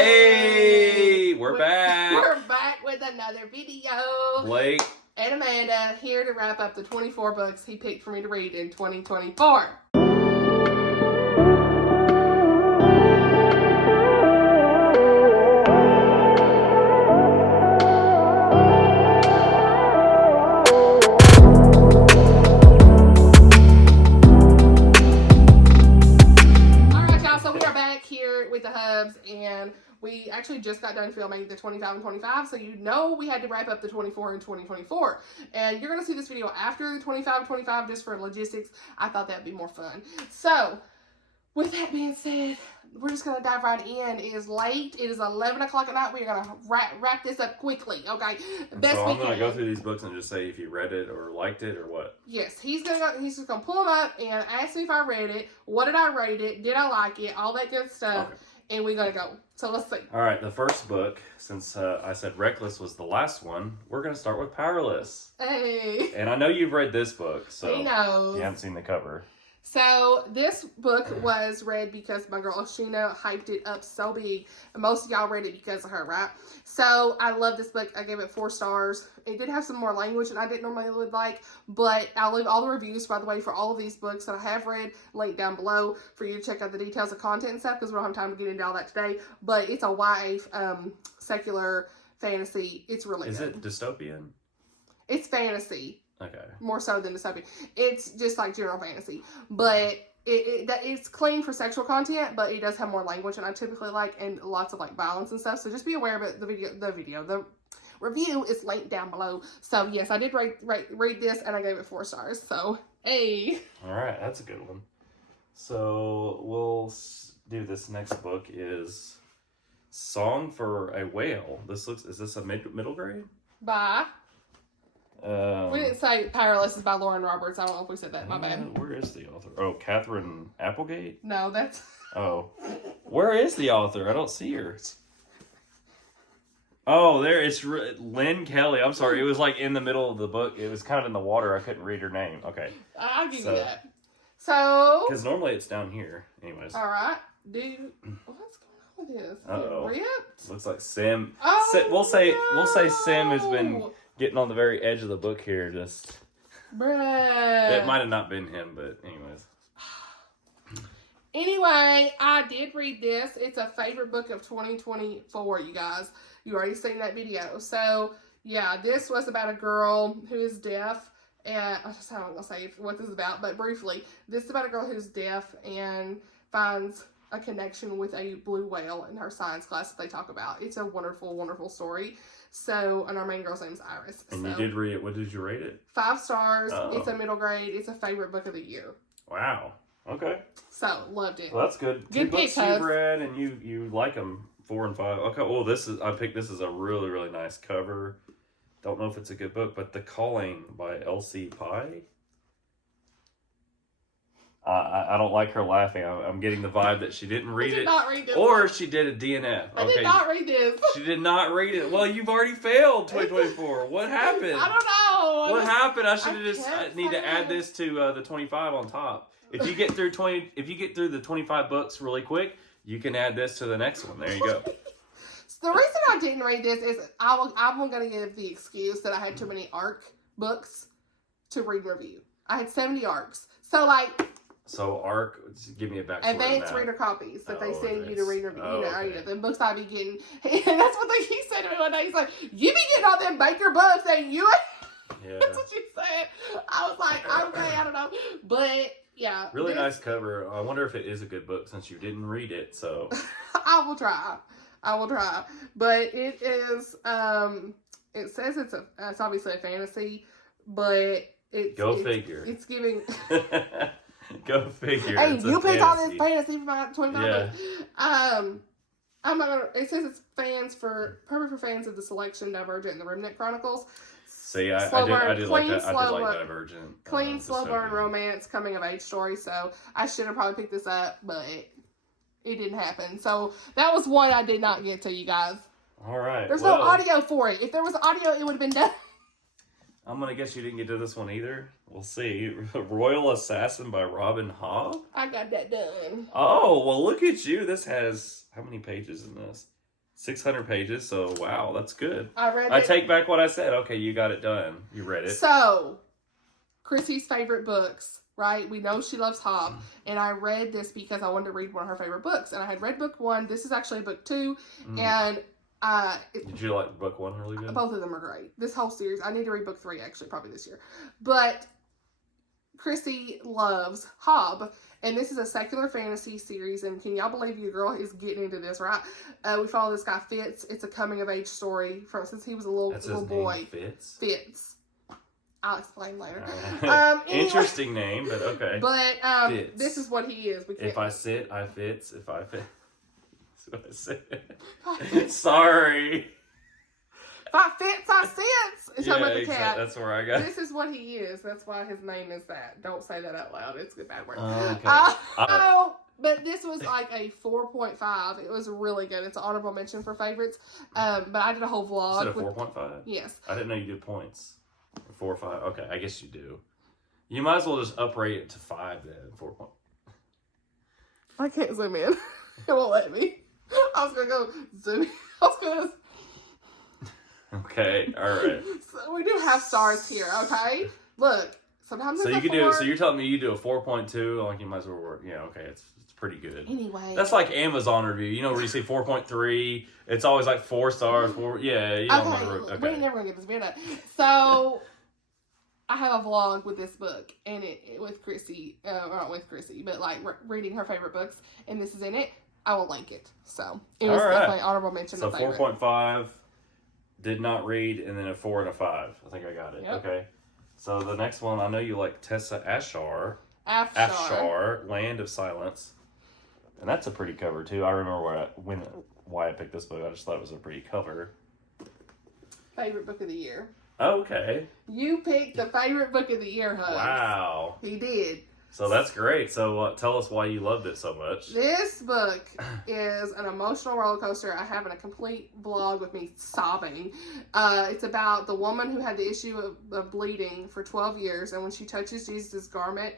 Hey, we're back. We're back with another video. Blake and Amanda here to wrap up the 24 books he picked for me to read in 2024. With the Hubs, and we actually just got done filming the 25 and 25, so you know we had to wrap up the 24 in 2024, and you're going to see this video after the 25 and 25 just for logistics. I thought that'd be more fun. So with that being said, we're just going to dive right in. It is late. It is 11 o'clock at night. We're going to wrap this up quickly, okay? So I'm going to go through these books and just say if you read it or liked it or what. Yes, he's just going to pull them up and ask me if I read it, what did I rate it, did I like it, all that good stuff. Okay. And we're going to go. So let's see. All right, the first book, since I said Reckless was the last one, we're going to start with Powerless. Hey. And I know you've read this book, so he knows. You haven't seen the cover. So this book was read because my girl Sheena hyped it up so big. And most of y'all read it because of her, right? So I love this book. I gave it 4 stars. It did have some more language than I didn't normally would like. But I'll leave all the reviews, by the way, for all of these books that I have read linked down below for you to check out the details of content and stuff, because we don't have time to get into all that today. But it's a YA secular fantasy. It's really good. Is it dystopian? It's fantasy. Okay. More so than dystopian. It's just like general fantasy. But it's clean for sexual content, but it does have more language than I typically like, and lots of like violence and stuff. So just be aware of it. The review is linked down below. So yes, I did read this, and I gave it 4 stars. So hey. All right, that's a good one. So we'll do this next book is Song for a Whale. Is this a middle grade? Bye. We didn't say Powerless is by Lauren Roberts. I don't know if we said that. My bad. Where is the author? Oh, Catherine Applegate? No, that's... Oh. Where is the author? I don't see her. Oh, there. It's Lynn Kelly. I'm sorry. It was like in the middle of the book. It was kind of in the water. I couldn't read her name. Okay. I'll give you that. So... Because normally it's down here. Anyways. All right. Dude, what's going on with this? Uh-oh. Ripped? Looks like Sim. Oh, we'll say Sim has been... getting on the very edge of the book here, just... Bruh. It might have not been him, but anyways. Anyway, I did read this. It's a favorite book of 2024, you guys. You already seen that video. So, yeah, this was about a girl who is deaf. And I'm not going to say what this is about, but briefly. This is about a girl who's deaf and finds a connection with a blue whale in her science class that they talk about. It's a wonderful, wonderful story. So, and our main girl's name is Iris. And you did read it. What did you rate it? 5 stars. Oh. It's a middle grade. It's a favorite book of the year. Wow. Okay. So, loved it. Well, that's good. Good 2 books you've read, and you like them. 4 and 5. Okay. Well, I picked this as a really, really nice cover. Don't know if it's a good book, but The Calling by Elsie Pye. I don't like her laughing. I'm getting the vibe that she didn't read it. I did not read this. Or she did a DNF. I did not read this. She did not read it. Well, you've already failed 2024. What happened? I don't know. What happened? I should have just need to add this to the 25 on top. If you get through the 25 books really quick, you can add this to the next one. There you go. So the reason I didn't read this is I'm going to give the excuse that I had too many ARC books to read and review. I had 70 ARCs. So ARC, give me a backstory. Advanced reader copies that they send you to read and review. Okay. The books I be getting. And that's what he said to me one day. He's like, "You be getting all them Baker books, ain't you?" Yeah. That's what she said. I was like, okay, I don't know. But, yeah. Really nice cover. I wonder if it is a good book since you didn't read it, so. I will try. But it is, it says it's obviously a fantasy, but Go figure. It's giving... Go figure. Hey, you picked all this fantasy for my 25 yeah. I'm not gonna. It says it's perfect for fans of The Selection, Divergent, and The Remnant Chronicles. See, I did like that. I did like Divergent. Clean, slow burn romance, coming of age story. So I should have probably picked this up, but it didn't happen. So that was one I did not get to, you guys. All right. There's no audio for it. If there was audio, it would have been done. I'm going to guess you didn't get to this one either. We'll see. Royal Assassin by Robin Hobb. I got that done. Oh, well, look at you. This has, how many pages in this? 600 pages, so wow, that's good. I read it. I take back what I said. Okay, you got it done. You read it. So, Chrissy's favorite books, right? We know she loves Hobb, and I read this because I wanted to read one of her favorite books, and I had read book 1. This is actually book 2, and did you like book 1 really good? Both of them are great. This whole series, I need to read book 3 actually, probably this year. But Chrissy loves Hobb, and this is a secular fantasy series, and can y'all believe your girl is getting into this, right? We follow this guy Fitz. It's a coming of age story from since he was a little boy. Fitz. I'll explain later. Anyway. Interesting name, but okay. But this is what he is. If I sit, I fits. If I fit, that's what I said. Sorry. If I fits, I sits. It's talking about the cat. Exactly. That's where I got. This is what he is. That's why his name is that. Don't say that out loud. It's a bad word. Okay. But this was like a 4.5. It was really good. It's an honorable mention for favorites. But I did a whole vlog. Is it a 4.5? Yes. I didn't know you did points. 4 or 5. Okay, I guess you do. You might as well just uprate it to 5 then. 4 point. I can't zoom in. It won't let me. I was gonna go zoom in. I was gonna. Okay, all right. So we do have stars here. Okay, look. Sometimes so it's you could 4. do. So you're telling me you do a 4.2? Like you might as well work. Yeah. Okay, it's pretty good. Anyway, that's like Amazon review. You know where you see 4.3, it's always like 4 stars. 4. Yeah. You don't okay. We ain't never gonna get this video done. So. I have a vlog with this book, and it with Chrissy, not with Chrissy, but like reading her favorite books, and this is in it. I will link it. So it was definitely honorable mention. So 4.5, did not read, and then a 4 and a 5. I think I got it. Yep. Okay. So the next one, I know you like Tessa Afshar, Land of Silence, and that's a pretty cover too. I remember why I picked this book. I just thought it was a pretty cover. Favorite book of the year. Okay. You picked the favorite book of the year, Hubs. Wow. He did. So that's great. So tell us why you loved it so much. This book is an emotional roller coaster. I have a complete vlog with me sobbing. It's about the woman who had the issue of bleeding for 12 years, and when she touches Jesus' garment,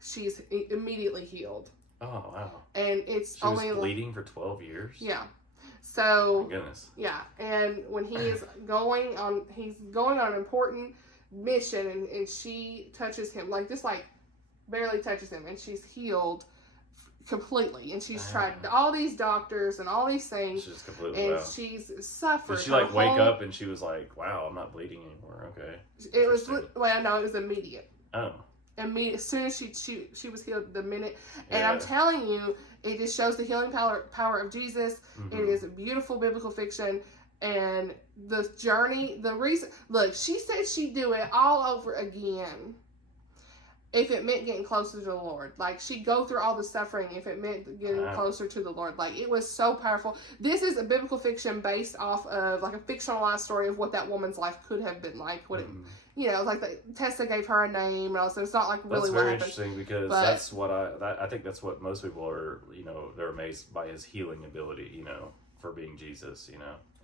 she's immediately healed. Oh, wow. And it's she was bleeding for 12 years? Yeah. So, my goodness. Yeah, and when he's going on an important mission, and she touches him, barely touches him, and she's healed completely, and she's tried all these doctors and all these things, she's completely she's suffered. Did she wake up and she was like, "Wow, I'm not bleeding anymore"? Okay. It was it was immediate. Oh. Immediate, as soon as she was healed, the minute, and I'm telling you, it just shows the healing power of Jesus. Mm-hmm. It is a beautiful biblical fiction, and the journey, the reason. Look, she said she'd do it all over again if it meant getting closer to the Lord. Like, she'd go through all the suffering if it meant getting closer to the Lord. Like, it was so powerful. This is a biblical fiction based off of, like, a fictionalized story of what that woman's life could have been like. What it, Tessa gave her a name, and also it's not like really what happened. That's very interesting, because that's what I think that's what most people are, they're amazed by his healing ability, for being Jesus,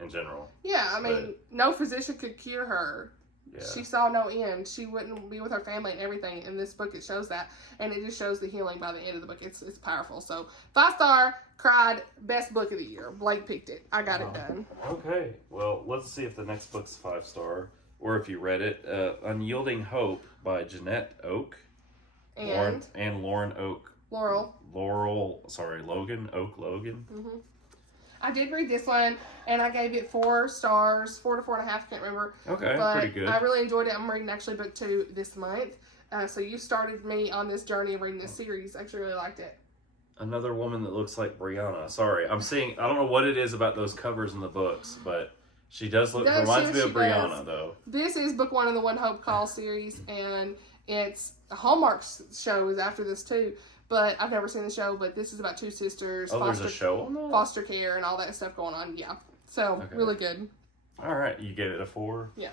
in general. Yeah, I mean, no physician could cure her. Yeah. She saw no end. She wouldn't be with her family and everything. In this book, it shows that, and it just shows the healing by the end of the book. It's powerful. So 5-star, cried, best book of the year. Blake picked it. I got it done. Okay, well, let's see if the next book's 5-star, or if you read it. Unyielding Hope by Janette Oak, and Lauren Oak. Logan. Mm-hmm. I did read this one, and I gave it 4 stars, 4 to 4.5, can't remember. Okay, but pretty good. I really enjoyed it. I'm reading actually book 2 this month. So you started me on this journey of reading this series. I actually really liked it. Another woman that looks like Brianna. Sorry, I don't know what it is about those covers in the books, but she does reminds me of Brianna, though. This is book 1 in the One Hope Call series, and it's a Hallmark show is after this too. But I've never seen the show, but this is about 2 sisters. Oh, there's a show on that? Foster care and all that stuff going on. Yeah. So, really good. All right. You gave it a 4? Yeah.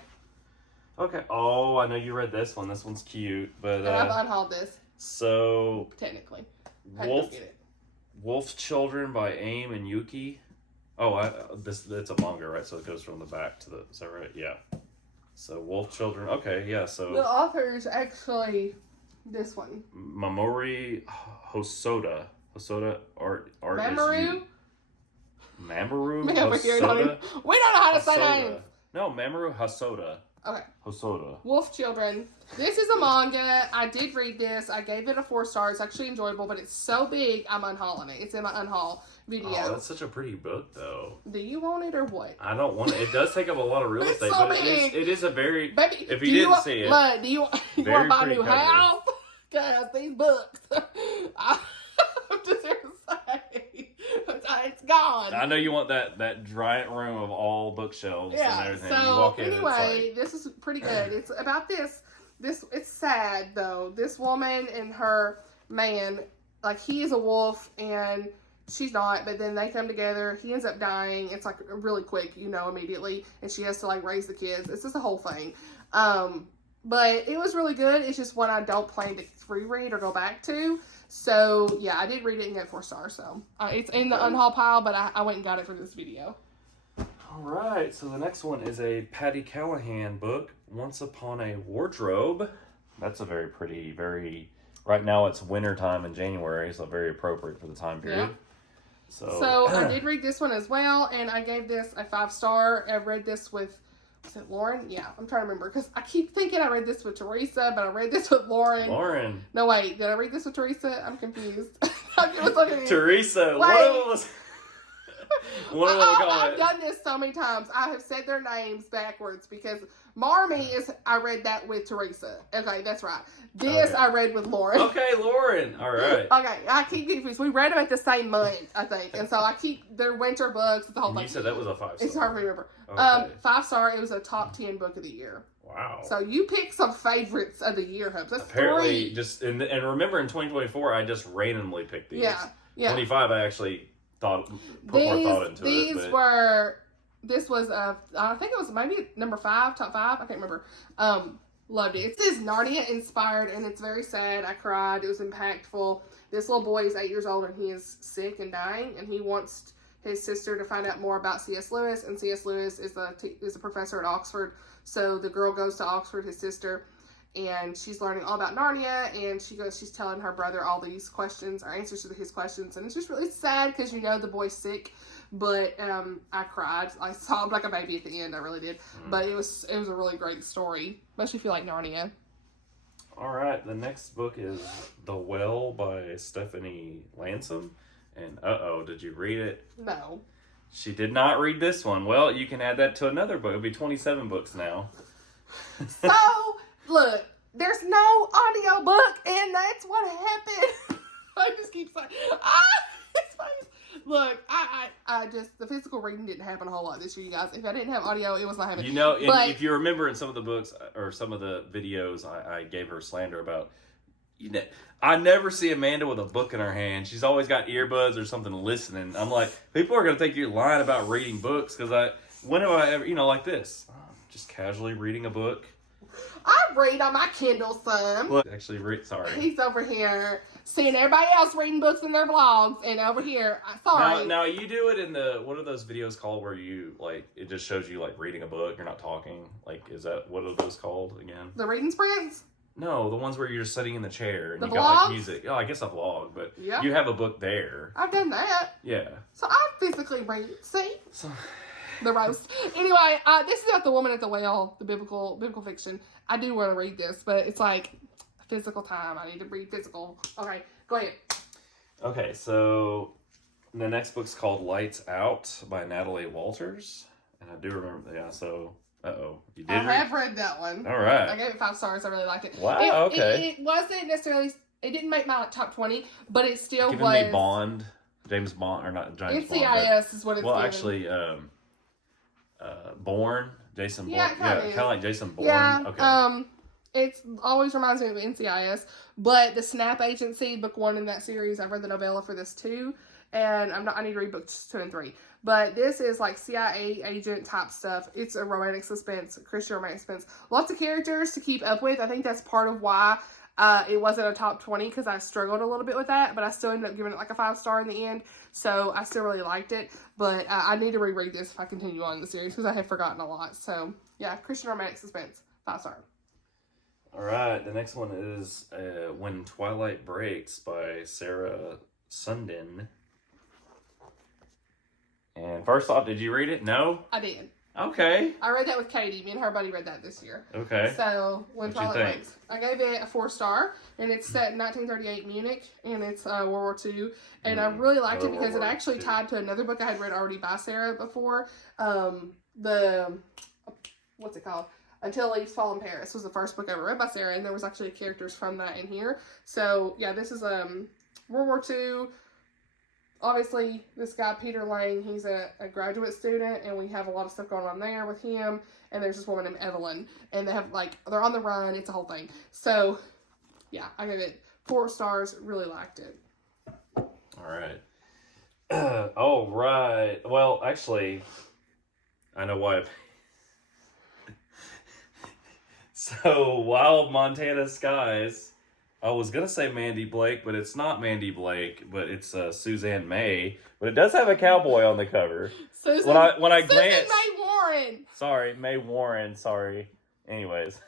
Okay. Oh, I know you read this one. This one's cute. But and I've unhauled this. So. Technically. Wolf Children by Aim and Yuki. Oh, it's a manga, right? So it goes from the back to the. Is that right? Yeah. So Wolf Children. Okay. Yeah. So. The author's actually. This one. Mamoru Hosoda art. Mamoru? Mamoru? Maybe I'm over here. We don't know how to say names. No, Mamoru Hosoda. Okay. Hosoda. Wolf Children. This is a manga. I did read this. I gave it a 4 stars. It's actually enjoyable, but it's so big, I'm unhauling it. It's in my unhaul video. Oh, that's such a pretty book, though. Do you want it or what? I don't want it. It does take up a lot of real estate, so but it is a very... Baby, if you didn't see it... Look, do you want to buy a new house? Because these books... I'm just here to say... It's gone. I know you want that giant room of all bookshelves and everything. So you walk in anyway, this is pretty good. It's about this. It's sad though. This woman and her man, like he is a wolf and she's not. But then they come together. He ends up dying. It's like really quick, immediately, and she has to like raise the kids. It's just a whole thing. But it was really good. It's just one I don't plan to reread or go back to. So, yeah, I did read it and get 4 stars. So, it's in the unhaul pile, but I went and got it for this video. All right. So, the next one is a Patti Callahan book, Once Upon a Wardrobe. That's a very pretty, right now it's winter time in January, so very appropriate for the time period. Yeah. So I did read this one as well, and I gave this a 5 star. I read this with... Was it Lauren? Yeah, I'm trying to remember because I keep thinking I read this with Teresa, but I read this with Lauren. Lauren. No, wait. Did I read this with Teresa? I'm confused. Teresa. What do we call it? I've done this so many times. I have said their names backwards because Marmee I read that with Teresa. Okay, that's right. This I read with Lauren. Okay, Lauren. All right. Okay, I keep confused. We read them at the same month, I think. And so I keep their winter books, the whole thing. You said that was a 5 star. It's hard to remember. Okay. 5 star, it was a top 10 book of the year. Wow. So you picked some favorites of the year, HUBS. That's Apparently, 3. And remember in 2024, I just randomly picked these. Yeah. 25, I actually put more thought into it. This was, I think it was maybe number 5, top 5. I can't remember. Loved it. It is Narnia inspired and it's very sad. I cried. It was impactful. This little boy is 8 years old and he is sick and dying and he wants his sister to find out more about C.S. Lewis, and C.S. Lewis is a professor at Oxford. So the girl goes to Oxford, his sister, and she's learning all about Narnia, and she's telling her brother all these questions, or answers to his questions, and it's just really sad because the boy's sick. But I cried. I sobbed like a baby at the end. I really did. But it was a really great story, especially if you like Narnia. All right, the next book is The Well by Stephanie Landsem. And did you read it? No. She did not read this one. Well, you can add that to another book. It'll be 27 books now. So, look, there's no audio book, and that's what happened. I just keep saying, his face. Look, I just, the physical reading didn't happen a whole lot this year, you guys. If I didn't have audio, it was not happening. If you remember in some of the books, or some of the videos, I gave her slander about, I never see Amanda with a book in her hand. She's always got earbuds or something listening. I'm like, people are going to think you're lying about reading books, because when have I ever, like this, just casually reading a book. I read on my Kindle some. Look, actually, sorry. He's over here seeing everybody else reading books in their vlogs, and over here, sorry. Now you do it in what are those videos called where you, it just shows you, reading a book, you're not talking? What are those called again? The reading sprints? No, the ones where you're just sitting in the chair and the you vlogs? got music. Oh, I guess a vlog, but yeah. You have a book there. I've done that. Yeah. So I physically read. See? The roast. Anyway, this is about the woman at the well, the biblical fiction. I do want to read this, but it's physical time. I need to read physical. Okay, go ahead. Okay, so the next book's called Lights Out by Natalie Walters. And I do remember, you did I have read that one. All right. I gave it 5 stars. I really liked it. Wow, okay. It wasn't necessarily, it didn't make my top 20, but it still Giving was. me Bond, James Bond, or not James Bond. NCIS is what it's actually, Bourne, Jason Bourne. Yeah, kind of like Jason Bourne. Yeah, okay. It always reminds me of NCIS, but the Snap Agency, book 1 in that series, I've read the novella for this too, and I need to read books 2 and 3. But this is CIA agent type stuff. It's a romantic suspense, Christian romantic suspense. Lots of characters to keep up with. I think that's part of why it wasn't a top 20, because I struggled a little bit with that, but I still ended up giving it a 5 star in the end. So I still really liked it, but I need to reread this if I continue on in the series, because I have forgotten a lot. So yeah, Christian romantic suspense, 5 star. All right, the next one is When Twilight Breaks by Sarah Sundin. And first off, did you read it? No? I did. Okay. I read that with Katie. Me and her buddy read that this year. Okay. So, when What'd you Twilight think? Wings. I gave it a 4-star, and it's set in 1938 Munich, and it's World War II. And I really liked it because it actually tied to another book I had read already by Sarah before. What's it called? Until Leaves Fall in Paris was the first book I ever read by Sarah, and there was actually characters from that in here. So, yeah, this is World War II. Obviously, this guy, Peter Lang, he's a graduate student, and we have a lot of stuff going on there with him. And there's this woman named Evelyn, and they have, they're on the run. It's a whole thing. So, yeah, I gave it 4 stars. Really liked it. All right. All right. Well, actually, I know why. So, Wild Montana Skies. I was going to say Mandy Blake, but it's not Mandy Blake, but it's Suzanne May. But it does have a cowboy on the cover. Susan glanced... May Warren! Sorry, May Warren, sorry. Anyways.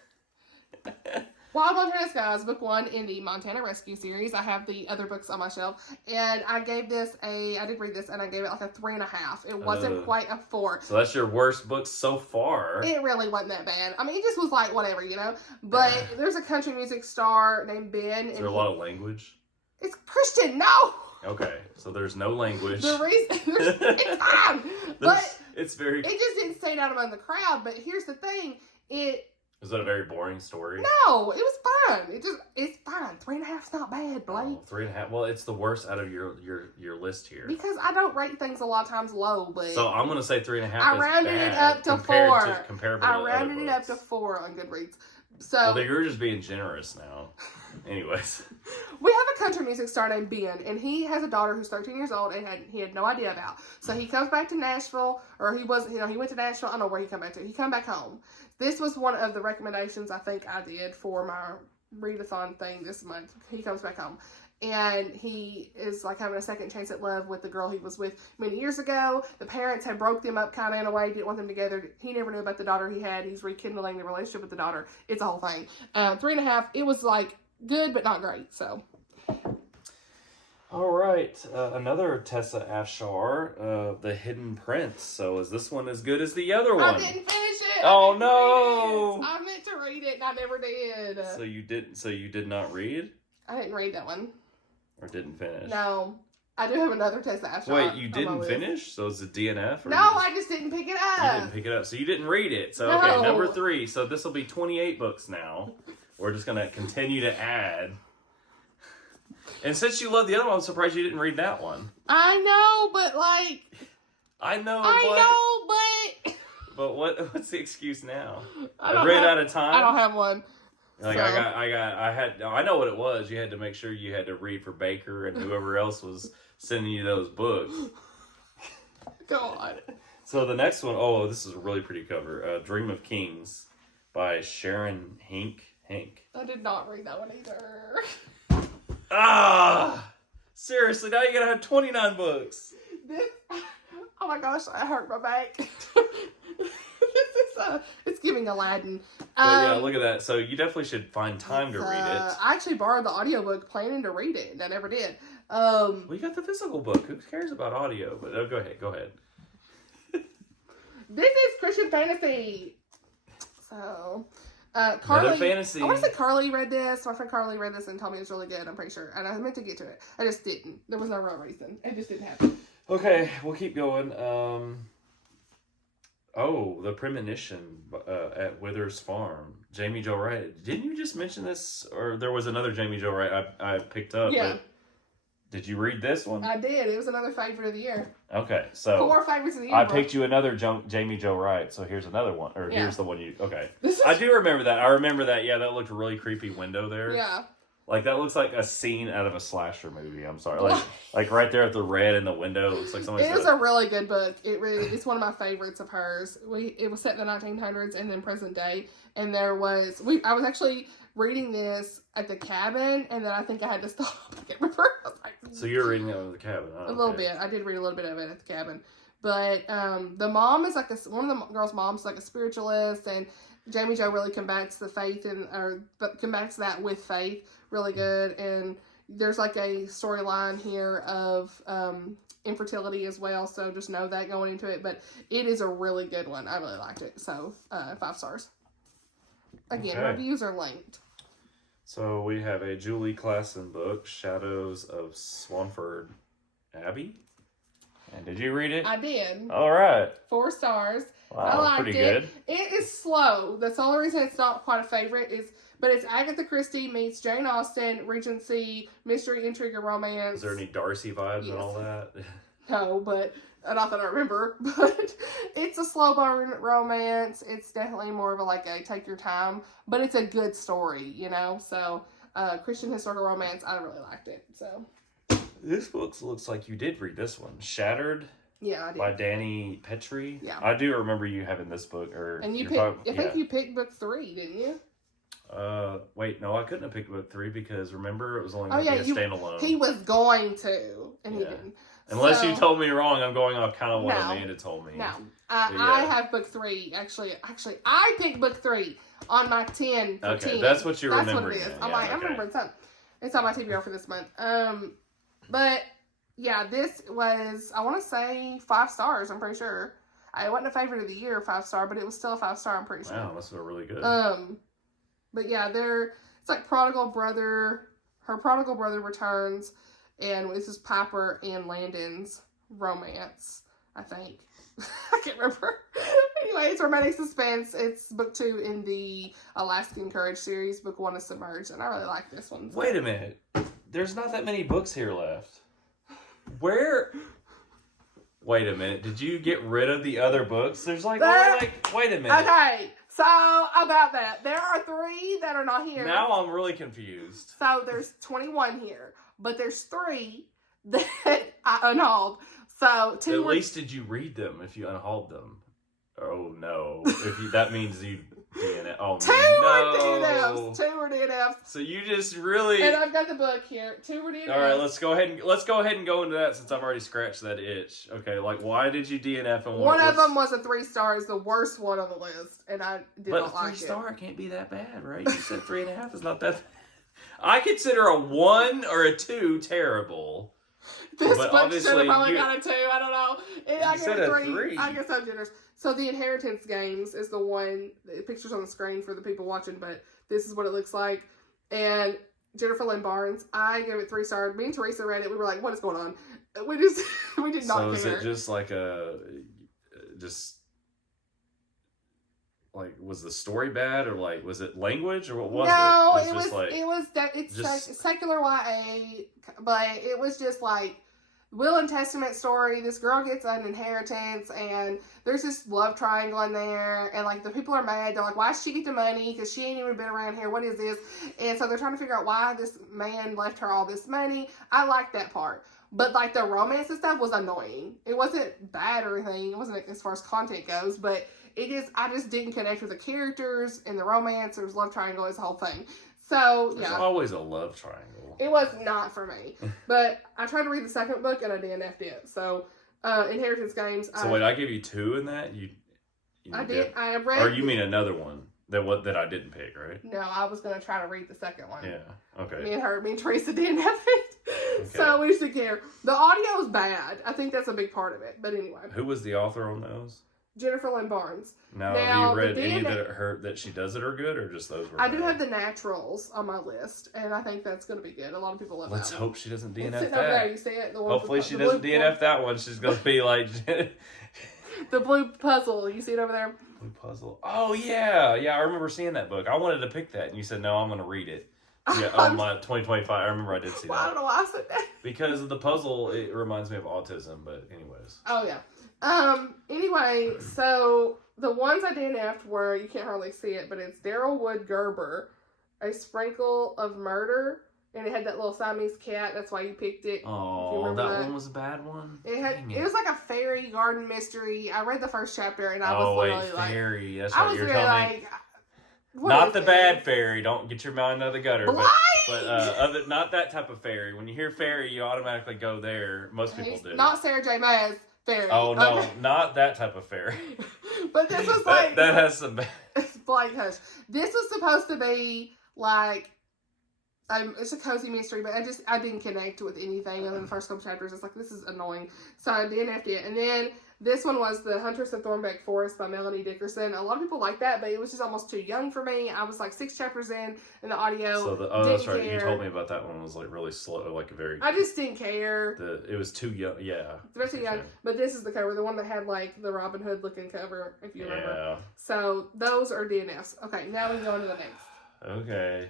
Wild Montana Skies, book 1 in the Montana Rescue series. I have the other books on my shelf. And I gave this I did read this, and I gave it a 3.5. It wasn't quite a 4. So that's your worst book so far. It really wasn't that bad. I mean, it just was whatever, But there's a country music star named Ben. Is there a lot of language? It's Christian, no! Okay, so there's no language. The reason, it's fine! But it's very... It just didn't stand out among the crowd, but here's the thing, Was that a very boring story? No, it was fine. It's fine. 3.5's not bad, Blake. 3.5. Well, it's the worst out of your list here. Because I don't rate things a lot of times low, but so I'm gonna say 3.5. I rounded it up to 4. Comparable I rounded it up to 4 on Goodreads. So well, you're just being generous now. Anyways, we have a country music star named Ben, and he has a daughter who's 13 years old, and he had no idea about. So he comes back to Nashville, or he went to Nashville. I don't know where he come back to. He come back home. This was one of the recommendations I think I did for my readathon thing this month. He comes back home, and he is having a second chance at love with the girl he was with many years ago. The parents had broke them up kind of in a way, didn't want them together. He never knew about the daughter he had. He's rekindling the relationship with the daughter. It's a whole thing. 3.5. It was good, but not great. So. All right, another Tessa Afshar, The Hidden Prince. So is this one as good as the other one? I didn't finish it. Oh no! I meant to read it, and I never did. So you didn't. So you did not read? I didn't read that one. Or didn't finish? No, I do have another Tessa Afshar. Wait, you didn't finish? So it's a DNF? No, I just didn't pick it up. You didn't pick it up, so you didn't read it. So no. Okay, number 3. So this will be 28 books now. We're just gonna continue to add. And since you love the other one, I'm surprised you didn't read that one. I know, but I know, but. But what's the excuse now? I read out of time. I don't have one. I know what it was. You had to make sure you had to read for Baker and whoever else was sending you those books. God. So the next one, oh, this is a really pretty cover. Dream of Kings by Sharon Hinck. I did not read that one either. Seriously, now you gotta have 29 books. Oh my gosh, I hurt my back. It's giving Aladdin. Yeah, look at that. So you definitely should find time to read it. I actually borrowed the audiobook planning to read it, and I never did. We got the physical book. Who cares about audio? But go ahead. This is Christian fantasy. So, Carly. Another fantasy. I want to say Carly read this. My friend Carly read this and told me it was really good. I'm pretty sure. And I meant to get to it. I just didn't. There was no real reason. It just didn't happen. Okay, we'll keep going. The Premonition at Withers Farm. Jamie Jo Wright. Didn't you just mention this? Or there was another Jamie Jo Wright I picked up. Yeah. But did you read this one? I did. It was another favorite of the year. Okay, so 4 favorites of the year. I picked you another Jamie Jo Wright, so here's another one. Or here's the one you... Okay. This is... I do remember that. I remember that. Yeah, that looked a really creepy window there. Yeah. That looks like a scene out of a slasher movie. I'm sorry. Like right there at the red in the window. It looks like somebody... It is a really good book. It's one of my favorites of hers. It was set in the 1900s and then present day. And I was actually reading this at the cabin, and then I think I had to stop. I can't remember. So you're reading it at the cabin? A little bit. I did read a little bit of it at the cabin. But the mom is one of the girls' moms is a spiritualist, and Jamie Jo really combats the faith combats that with faith really good. And there's a storyline here of infertility as well, so just know that going into it. But it is a really good one. I really liked it. So 5 stars. Again, reviews are linked. So we have a Julie Klassen book, Shadows of Swanford Abbey. And did you read it? I did. All right. 4 stars. Wow, I liked pretty it. good. It is slow. That's the only reason it's not quite a favorite but it's Agatha Christie meets Jane Austen, Regency, mystery, intrigue, and romance. Is there any Darcy vibes and all that? No, but not that I remember. But it's a slow burn romance. It's definitely more of a take your time, but it's a good story, you know. So Christian historical romance, I really liked it. So this book looks like you did read this one, Shattered. Yeah, I did. By Dani Pettrey. Yeah, I do remember you having this book, and you picked. I think you picked book 3, didn't you? Wait, no, I couldn't have picked book 3 because remember it was only going to be a standalone. He was going to, and he didn't. Unless you told me wrong, I'm going off kind of what Amanda told me. No, I have book 3. Actually, I picked book 3 on my 10 for 10. That's what you're remembering. That's what it is. I'm remembering something. It's on my TBR for this month. But yeah, this was, I want to say 5 stars. I'm pretty sure. It wasn't a favorite of the year, 5-star, but it was still a 5-star. I'm pretty sure. Wow, must have been really good. But yeah, it's like prodigal brother. Her prodigal brother returns, and this is Piper and Landon's romance, I think. I can't remember. Anyway, it's romantic suspense. It's book 2 in the Alaskan Courage series. Book 1 is Submerged, and I really like this one. So. Wait a minute. There's not that many books here left. Where? Wait a minute. Did you get rid of the other books? There's wait a minute. Okay. So, about that, there are 3 that are not here. Now I'm really confused. So, there's 21 here, but there's 3 that I unhauled. So, 2 At least did you read them if you unhauled them? Oh, no. That means you DNF. Oh, 2 no. were DNFs. 2 were DNFs. So, you just really... And I've got the book here. 2 were DNFs. All right, let's go ahead and go into that since I've already scratched that itch. Okay, why did you DNF? And one of them was a 3-star, is the worst one on the list, and I did not like it. But 3-star can't be that bad, right? You said 3.5 is not that bad. I consider a 1 or a 2 terrible. This book should have probably got a 2. I don't know. I said a 3. I guess I'm generous. So the Inheritance Games is the one. The picture's on the screen for the people watching, but this is what it looks like. And Jennifer Lynn Barnes, I gave it 3 stars. Me and Teresa read it. We were like, "What is going on?" We did not care. So is it just like was the story bad, or was it language, or what was it? It's secular YA, but it was just like Will and Testament story. This girl gets an inheritance, and there's this love triangle in there, and the people are mad. They're like, why does she get the money? Because she ain't even been around here. What is this? And so they're trying to figure out why this man left her all this money. I like that part. But the romance and stuff was annoying. It wasn't bad or anything. It wasn't as far as content goes, but I just didn't connect with the characters and the romance. There was love triangle, it's the whole thing. So, yeah. There's always a love triangle. It was not for me. But I tried to read the second book and I DNF'd it. So, Inheritance Games. So, wait, I gave you 2 in that? I did. I read. Or you mean another one that I didn't pick, right? No, I was going to try to read the second one. Yeah, okay. Me and Teresa DNF'd it. Okay. So, we didn't care. The audio was bad. I think that's a big part of it. But anyway. Who was the author on those? Jennifer Lynn Barnes. Now, have you read any that she does it are good, or just those were I do have the Naturals on my list, and I think that's going to be good. A lot of people love that. Let's hope she doesn't DNF that. There, you see it? Hopefully she doesn't DNF that one. She's going to be like... The Blue Puzzle. You see it over there? Blue Puzzle. Oh, yeah. Yeah, I remember seeing that book. I wanted to pick that, and you said, no, I'm going to read it. Yeah, on my 2025. I remember I did see that. I don't know why I said that. Because of the puzzle, it reminds me of autism, but anyways. Oh, yeah. Anyway, so the ones I DNF'd were, you can't hardly see it, but it's Daryl Wood Gerber, A Sprinkle of Murder, and it had that little Siamese cat. That's why you picked it. Oh, that one was a bad one? It was like a fairy garden mystery. I read the first chapter, and I was literally fairy. That's what you're telling me. Not the bad fairy. Don't get your mind out of the gutter. But not that type of fairy. When you hear fairy, you automatically go there. Most people do. Not Sarah J. Maas fairy. Oh, no. Okay. Not that type of fairy. But this was that has some... Blake Hush. This was supposed to be It's a cozy mystery, but I didn't connect with anything other than the first couple chapters. It's like, this is annoying. So I DNF'd it. And then this one was The Huntress of Thornbeck Forest by Melanie Dickerson. A lot of people like that, but it was just almost too young for me. I was like 6 chapters in, and the audio that's right. care. You told me about that one. It was like really slow, like very... I just didn't care. It was too young, yeah. The rest too young. But this is the cover, the one that had like the Robin Hood looking cover, if you remember. Yeah. So those are DNFs. Okay, now we go on to the next. Okay.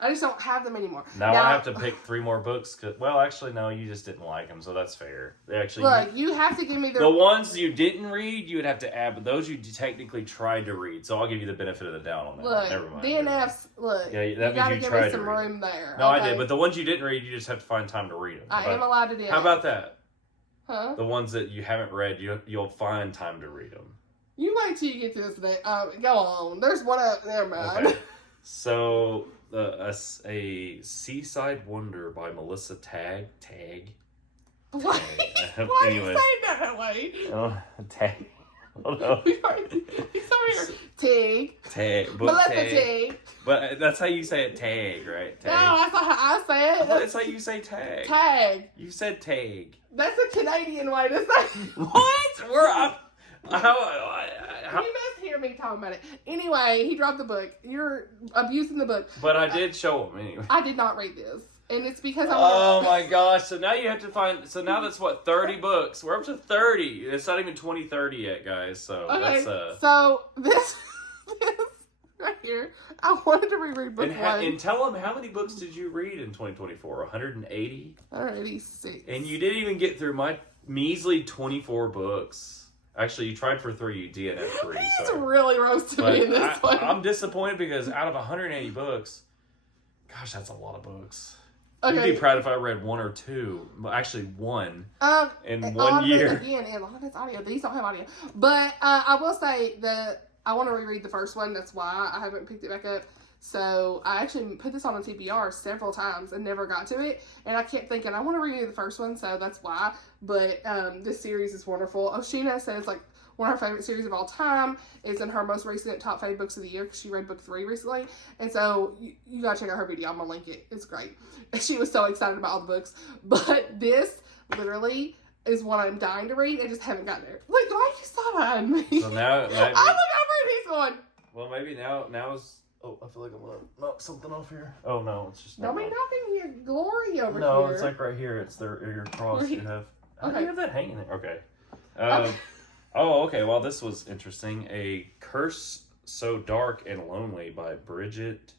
I just don't have them anymore. Now I have to pick 3 more books. Well, actually, no, you just didn't like them, so that's fair. Look, you have to give me the ones you didn't read, you would have to add, but those you technically tried to read, so I'll give you the benefit of the doubt on that. Look, never mind. DNFs, look, yeah, that you gotta give me some room there. No, okay? I did, but the ones you didn't read, you just have to find time to read them. I am allowed to do that. How about that? Huh? The ones that you haven't read, you'll find time to read them. You wait till you get to this day. Go on. There's one up. Never mind. Okay. So... a Seaside Wonder by Melissa Tag. Why? Why are you saying that way? Tag. Oh no. He's over here. Tag. Melissa Tag. But that's how you say it, tag, right? Tag. No, that's not how I say it. That's how you say tag. Tag. You said tag. That's a Canadian way to say. What? We're up. You must hear me talking about it. Anyway, he dropped the book. You're abusing the book. But I did show him anyway. I did not read this. And it's because Oh my gosh. So now you have to find... So now that's what, 30 books. We're up to 30. It's not even 2030 yet, guys. So okay, that's... So this right here, I wanted to reread book 1. And tell them, how many books did you read in 2024? 180? 186. And you didn't even get through my measly 24 books. Actually, you tried for 3, you DNF 3. He's really roasted me in this one. I'm disappointed because out of 180 books, gosh, that's a lot of books. Okay. You'd be proud if I read 1 or 2. Actually, 1 in 1 year. Again, a lot of it's audio. These don't have audio. But I will say that I want to reread the first one. That's why I haven't picked it back up. So I actually put this on a TBR several times and never got to it. And I kept thinking, I want to reread the first one, so that's why. But this series is wonderful. Oshina says, like, one of her favorite series of all time is in her most recent top 5 books of the year because she read book 3 recently. And so you gotta check out her video. I'm gonna link it. It's great. She was so excited about all the books. But this literally is one I'm dying to read. I just haven't gotten there. Like, why are you so mad at me? So now, maybe, I look over and he's going. Well, maybe now is. Oh, I feel like I'm gonna knock something off here. Oh no, it's just. Don't be knocking your glory over here. No, it's like right here. It's your cross. You have. How do you have that hanging there? Okay. Oh, okay. Well, this was interesting. A Curse So Dark and Lonely by Brigid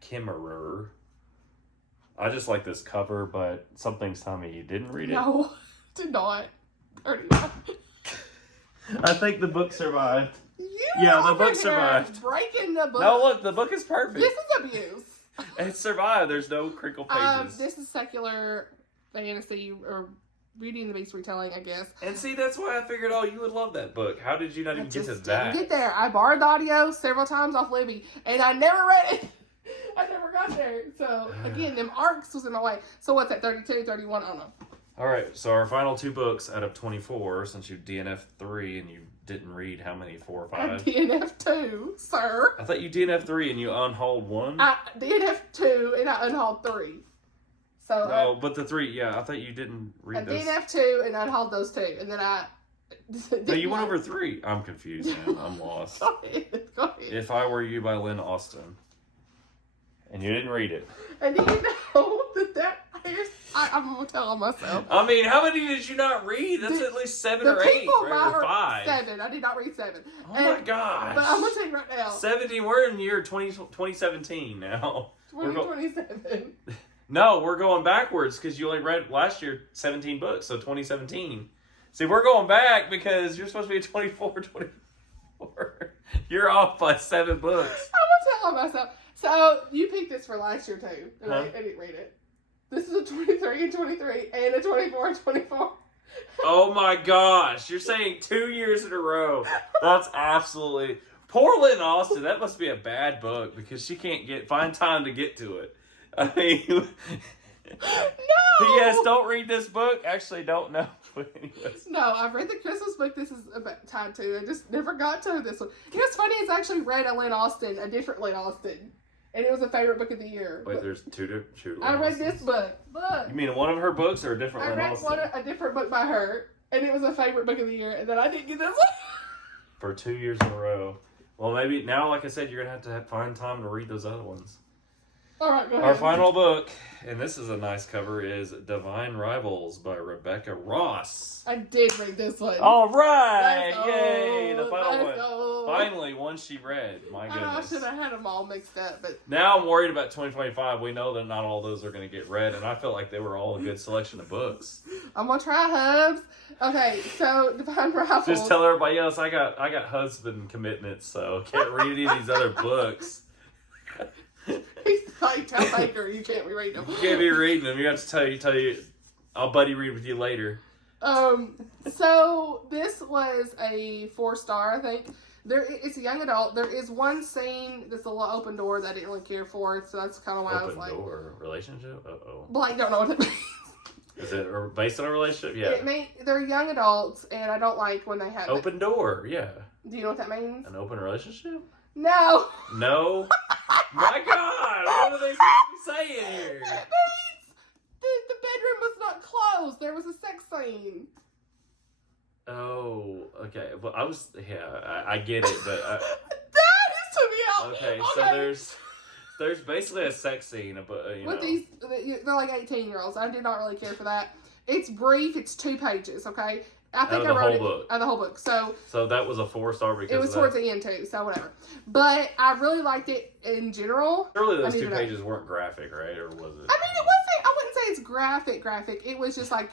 Kimmerer. I just like this cover, but something's telling me you didn't read it. No, did not. 39. I think the book survived. The book survived. Breaking the book. No, look, the book is perfect. This is abuse. It survived. There's no crinkle pages. This is secular fantasy or Beauty and the Beast retelling, I guess. And see, that's why I figured, you would love that book. How did you not even get to that? Get there. I borrowed the audio several times off Libby, and I never read it. I never got there. So, again, them arcs was in my way. So, what's that, 32, 31? I don't know. All right, so our final 2 books out of 24, since you DNF'd 3 and you didn't read how many, 4 or 5? I DNF'd 2, sir. I thought you DNF'd 3 and you unhauled 1. I DNF'd 2 and I unhauled 3. So no, but the 3, I thought you didn't read those. I DNF'd 2 and unhauled those 2, and then I. No, you went over 3. I'm confused, man. I'm lost. Go ahead. If I Were You by Lynn Austin. And you didn't read it. And do you know that I'm going to tell on myself. I mean, how many did you not read? That's at least 7 or 8, right? Or 5. 7. I did not read 7. Oh my gosh. But I'm going to tell you right now. 70, we're in year 2017 now. 2027. No, we're going backwards because you only read last year 17 books, so 2017. See, we're going back because you're supposed to be at 24. You're off by 7 books. I'm going to tell on myself. So, you picked this for last year, too. And I didn't read it. This is a 23 and 23 and a 24 and 24. Oh my gosh. You're saying 2 years in a row. That's absolutely... Poor Lynn Austin. That must be a bad book because she can't find time to get to it. I mean... No! Yes, don't read this book. Actually, don't know. But anyways. No, I've read the Christmas book this is about time to. I just never got to this one. You know what's funny is I actually read a Lynn Austin, a different Lynn Austin. and it was a favorite book of the year. Wait, there's two. I read this book. Look. You mean one of her books or a different one? I read a different book by her, and it was a favorite book of the year, and then I didn't get this one. For 2 years in a row. Well, maybe now, like I said, you're going to have find time to read those other ones. All right, go ahead. Our final book, and this is a nice cover, is Divine Rivals by Rebecca Ross. I did read this one. All right! Let's Yay! go. The final Let's one. go. Finally, one she read. My goodness. I should have had them all mixed up, but Now I'm worried about 2025. We know that not all those are going to get read, and I felt like they were all a good selection of books. I'm gonna try HUBS. Okay, so Divine Rivals. Just tell everybody else I got husband commitments, so can't read any of these other books. He's like, tell Baker you can't be reading them. You can't be reading them. You have to tell you. I'll buddy read with you later. So this was a 4-star, I think. It's a young adult. There is one scene that's a little open door that I didn't really care for, so that's kind of why I was like, open door relationship. Blake don't know what it means. Is it based on a relationship? Yeah. They're young adults, and I don't like when they have open door. Yeah. Do you know what that means? An open relationship? No. No. My God! What are they supposed to be saying here? The bedroom was not closed. There was a sex scene. Oh, okay. Well, I get it, but that is to me out. Okay, so there's basically a sex scene, but with these, they're like 18-year-olds. I did not really care for that. It's brief. It's 2 pages. Okay. I think I wrote it out of the whole book. So that was a 4-star because it was towards the end too. So whatever. But I really liked it in general. Surely those 2 pages weren't graphic, right? Or was it? I mean, it wasn't. I wouldn't say it's graphic. It was just like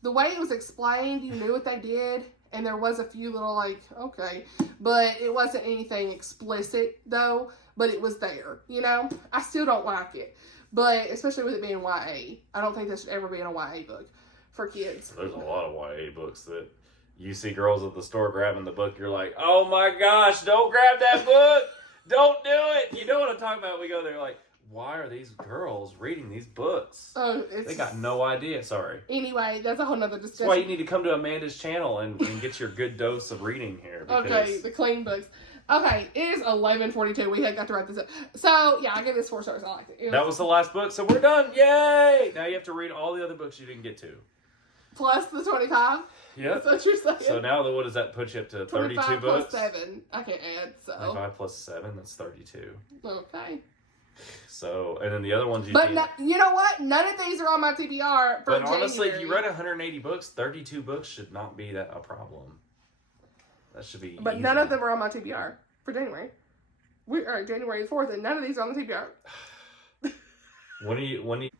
the way it was explained. You knew what they did, and there was a few little like okay, but it wasn't anything explicit though. But it was there. You know, I still don't like it, but especially with it being YA, I don't think this should ever be in a YA book. For kids. There's a lot of YA books that you see girls at the store grabbing the book. You're like, oh my gosh, don't grab that book. Don't do it. You know what I'm talking about? We go there like, why are these girls reading these books? Oh, they got no idea. Sorry. Anyway, that's a whole nother discussion. That's why you need to come to Amanda's channel and get your good dose of reading here. Okay, the clean books. Okay, it is 11:42. We had got to wrap this up. So, yeah, I give this 4 stars. I liked it. That was the last book, so we're done. Yay! Now you have to read all the other books you didn't get to. Plus the 25? Yeah. That's what you're saying. So now what does that put you up to? 32 books? 25 plus 7. I can't add, so. 25 plus 7, that's 32. Okay. So, and then the other ones you know what? None of these are on my TBR for January. But honestly, if you read 180 books, 32 books should not be a problem. That should be But easy. None of them are on my TBR for January. We are January 4th, and none of these are on the TBR. When you...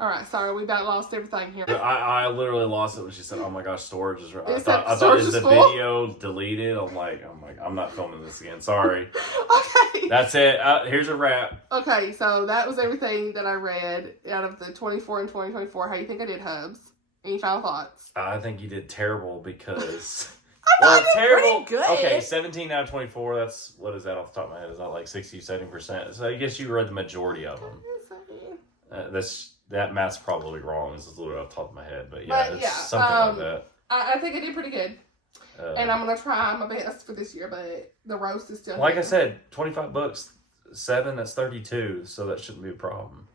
All right, sorry, we about lost everything here. I literally lost it when she said, "Oh my gosh, storage is." I thought is the video deleted? I'm like, oh my, I'm not filming this again. Sorry. Okay. That's it. Here's a wrap. Okay, so that was everything that I read out of the 24 and 2024. How do you think I did, HUBS? Any final thoughts? I think you did terrible because. I did terrible. Pretty good. Okay, 17 out of 24. That's what is that off the top of my head? Is that like 60-70%? So I guess you read the majority of them. That math's probably wrong. This is literally off the top of my head, but it's something like that. I think I did pretty good, and I'm gonna try my best for this year. But the roast is still. Like I said, 25 books, 7. That's 32, so that shouldn't be a problem.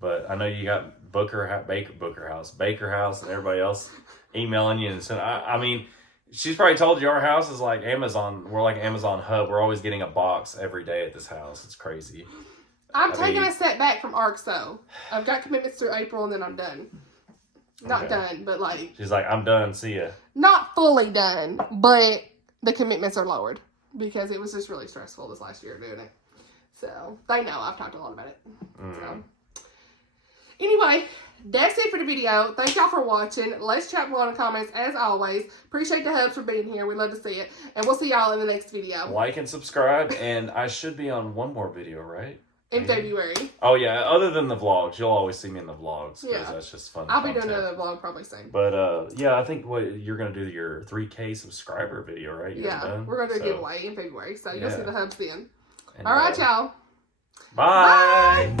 But I know you got Baker House, and everybody else emailing you and saying, I mean, she's probably told you our house is like Amazon. We're like Amazon hub. We're always getting a box every day at this house. It's crazy. I'm taking a step back from ARCs, though. I've got commitments through April, and then I'm done. Not done, but like... She's like, I'm done, see ya. Not fully done, but the commitments are lowered. Because it was just really stressful this last year doing it. So, they know. I've talked a lot about it. So. Anyway, that's it for the video. Thank y'all for watching. Let's chat below in the comments, as always. Appreciate the HUBs for being here. We love to see it. And we'll see y'all in the next video. Like and subscribe, and I should be on one more video, right? In February. Oh, yeah. Other than the vlogs. You'll always see me in the vlogs. Because that's just fun. I'll be doing another vlog probably soon. But, yeah, I think you're going to do your 3K subscriber video, right? We're going to do a giveaway in February. So you'll see the HUBs then. And, all right, y'all. Bye.